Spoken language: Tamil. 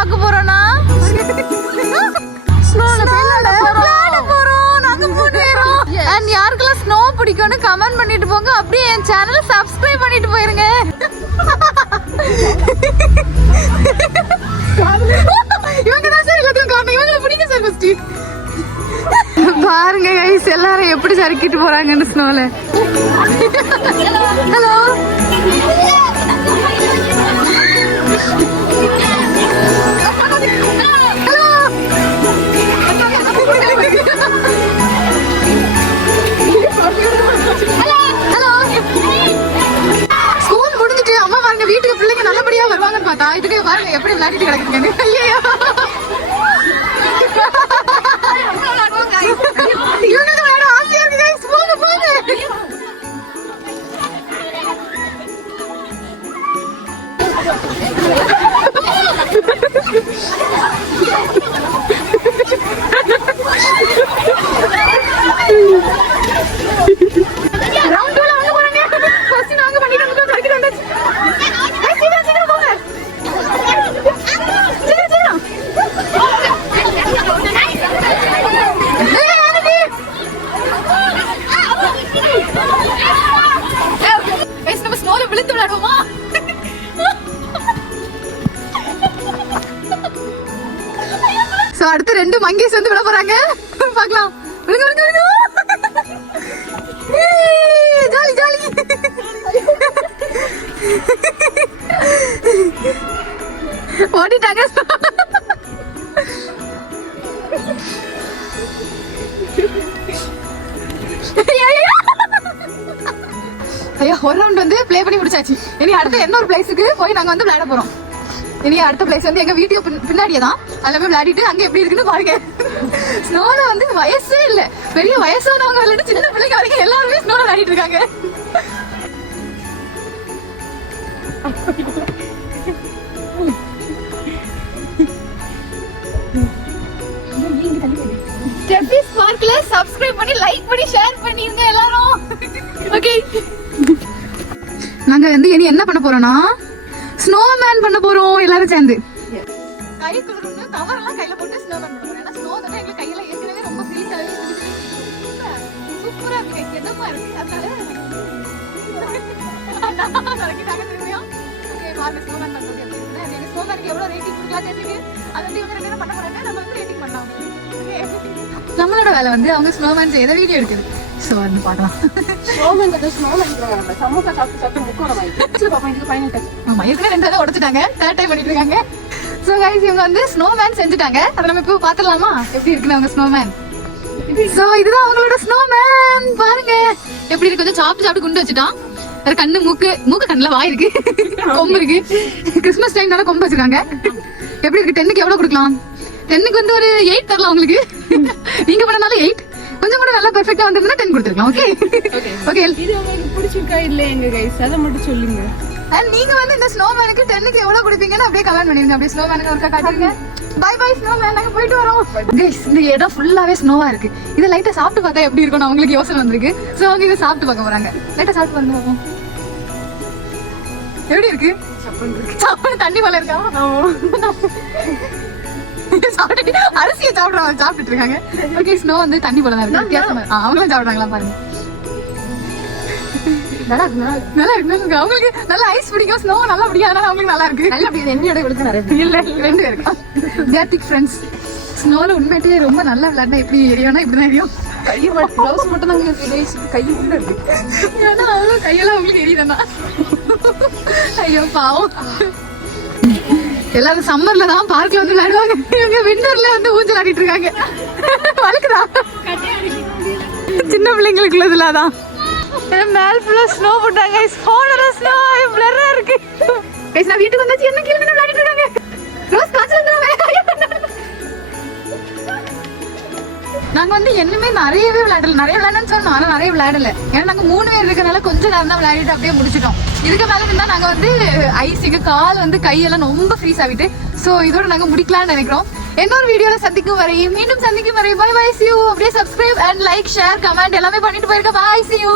பார்க்க போறோம்னா யாருக்கெல்லாம் ஸ்னோ பிடிக்கும்னு கமெண்ட் பண்ணிட்டு போங்க. அப்படியே என் சேனலை சப்ஸ்கிரைப் பண்ணிட்டு போயிருங்க. இவங்க தான் சார் எல்லாத்தையும் காரணம். இவங்களை பிடிக்க சார் ஃபர்ஸ்ட் பாருங்க கைஸ், எல்லாரும் எப்படி சறுக்கிட்டு போறாங்கன்னு ஸ்னோல. ஹலோ வீட்டுக்கு பிள்ளைங்க நல்லபடியா வருவாங்கன்னு பார்த்தா இதுக்கு பாருங்க எப்படி விளையாடிட்டு கிடக்குங்க. ஐயோ இவங்களுக்கு விளையாட ஆசையா இருக்கு கைஸ். போங்க போங்க. அடுத்து 2 மங்கீஸ் வந்து விட போறாங்க. பார்க்கலாம். விடுங்க விடுங்க விடுங்க. Jolly jolly. ஓடிட்டாங்க. ஐயா ஒரு ரவுண்ட் வந்து ப்ளே பண்ணி முடிச்சாச்சு. இனி அடுத்து இன்னொரு பிளேஸுக்கு போய் நாங்க வந்து விளையாட போறோம். இனி அடுத்த பிளேஸ் வந்து எங்க வீட்டுக்கு பின்னாடியே தான். அதுல போய் விளையாடிட்டு அங்க எப்படி இருக்குன்னு பாருங்க. ஸ்னோல வந்து வயசே இல்ல, பெரிய வயசானவங்க விளையாட்டு சின்ன பிள்ளைங்க வரைக்கும் எல்லாருமே ஸ்னோல விளையாடிட்டு இருக்காங்க. ஸ்டெப்பி ஸ்பார்க்ல சப்ஸ்கிரைப் பண்ணி லைக் பண்ணி ஷேர் பண்ணிருங்க எல்லாரும். ஓகே, நாங்க வந்து இனி என்ன பண்ண போறோம்னா ஸ்னோமேன் பண்ண போறோம் எல்லாரும் சேர்ந்து. கை குளிர்ந்து கவரெல்லாம் கையில போட்டு ஸ்னோமேன் பண்ண போறோம். ஏன்னா ஸ்னோ தான் எங்க கையில ஏற்கனவே ரொம்ப ஃப்ரீஸ் ஆகி சூப்பரா இருக்கு, என்னமா இருக்கு. அதனால நடக்கிட்டாங்க திரும்பியும். ஓகே, வாங்க ஸ்னோமேன் பண்ணுறது. எங்க ஸ்னோமேனுக்கு எவ்வளவு ரேட்டிங் கொடுக்கலாம் தெரிஞ்சுக்கு அது வந்து இவங்க 2 பேரும் பண்ண போறாங்க. நம்ம வந்து ரேட்டிங் பண்ணலாம். நம்மளோட வேலை வந்து அவங்க ஸ்னோமேன் செய்யற வீடியோ எடுக்குது. சோ வந்து பார்க்கலாம். ஆமா, ஏற்கனவே 2 தடவை உடைச்சிட்டாங்க. 3rd டைம் பண்ணிட்டு இருக்காங்க. சோ கைஸ், இவங்க வந்து ஸ்னோமேன் செஞ்சுட்டாங்க. அதை நம்ம இப்போ பாத்துடலாமா எப்படி இருக்குன்னு அவங்க ஸ்னோமேன். சோ இதுதான் அவங்களோட ஸ்னோமேன். பாருங்க எப்படி இருக்கு. கொஞ்சம் சாப்பிட்டு குண்டு வச்சுட்டான். வேற கண்ணு மூக்கு கண்ணுல வாய் இருக்கு, கொம்பு இருக்கு. கிறிஸ்மஸ் டைம்னால கொம்பு வச்சிருக்காங்க. எப்படி இருக்கு? 10க்கு எவ்வளவு கொடுக்கலாம்? 10க்கு வந்து ஒரு 8 தரலாம் உங்களுக்கு. நீங்க பண்ணனால 8. கொஞ்சம் கூட நல்லா பெர்ஃபெக்ட்டா வந்திருந்தா 10 கொடுத்துருக்கலாம். Okay okay. இது உங்களுக்கு பிடிச்சிருக்கா இல்லையாங்க கைஸ், அத மட்டும் சொல்லுங்க. நீங்க வந்து இந்த ஸ்னோமேனுக்கு 10க்கு எவ்வளவு கொடுப்பீங்கன்னு அப்படியே கமெண்ட் பண்ணிருங்க. அப்படியே ஸ்னோமேனுக்கு ஒருக்கா காட்டுங்க. பை பை ஸ்னோமேன், நாங்க போயிட்டு வரோம். கைஸ், இந்த இடம் ஃபுல்லாவே ஸ்னோவா இருக்கு. இத லைட்டா சாப்பிட்டு பார்த்தா எப்படி இருக்கும்னு அவங்களுக்கு யோசனை வந்திருக்கு. சோ அவங்க இத சாப்பிட்டு பார்க்க போறாங்க. லைட்டா சாப்பிட்டு வந்து பார்ப்போம். எப்படி இருக்கு? சப்பன் தண்ணி போல இருக்கா? அரிசியை சாப்பிட்டுட்டு இருக்காங்க. ஓகே, ஸ்னோ வந்து தண்ணி போல தான் இருக்கு. வித்தியாசமா அவங்களும் சாப்பிடுறாங்களா பாருங்க. நல்லா இருக்கு. அவங்களுக்கு நல்லா ஐஸ் பிடிக்கும், ஸ்னோ நல்லா பிடிக்கும். அதனால அவங்களுக்கு நல்லா இருக்கு. நல்லா பிடிக்கும். என்னோட இருக்கு நிறைய இல்ல 2 பேருக்கு. ஜாத்திக் ஃப்ரெண்ட்ஸ், ஸ்னோல உண்மையிலே ரொம்ப நல்லா விளையாடினா எப்படி எரியும்னா இப்படிதான் எரியும். கையை க்ளவுஸ் மட்டும் தான் கை உள்ள இருக்கு. ஏன்னா அவ்வளோ கையெல்லாம் உங்களுக்கு எரியுதுன்னா. ஐயோ பாவம். எல்லாரும் சம்மர்ல தான் பார்க்ல வந்து விளையாடுவாங்க. இவங்க விண்டர்ல வந்து ஊஞ்சல் ஆடிட்டு இருக்காங்க. வழுக்குதா? சின்ன பிள்ளைங்களுக்குள்ளதுல தான். மேல ஃபுல்லா ஸ்னோ போட்டாங்க. போனற ஸ்னோ பிளரா இருக்கு. கைஸ், நான் வீட்டுக்கு வந்தாச்சு. என்ன கீழ நின்னு விளையாடிட்டு இருக்காங்க. ரோஸ் காத்துல நாங்க வந்து என்னமே நிறையவே விளையாடல. நிறைய விளையாடணும்னு சொன்னோம், ஆனா நிறைய விளையாடல. ஏன்னா நாங்க 3 பேர் இருக்கனால கொஞ்சம் நேரம் தான் விளையாடிட்டு அப்படியே முடிச்சிட்டோம். இதுக்கு மேல இருந்தா நாங்க வந்து ஐஸுக்கு கால் வந்து கையெல்லாம் ரொம்ப ஃப்ரீஸ் ஆகிட்டு. சோ இதோட நாங்க முடிக்கலாம்னு நினைக்கிறோம். இன்னொரு வீடியோல சந்திக்கும் வரை, மீண்டும் சந்திக்கும் வரை, பை பை, see you. அப்படியே subscribe and like share comment எல்லாமே பண்ணிட்டு போயிருக்க. பை, see you.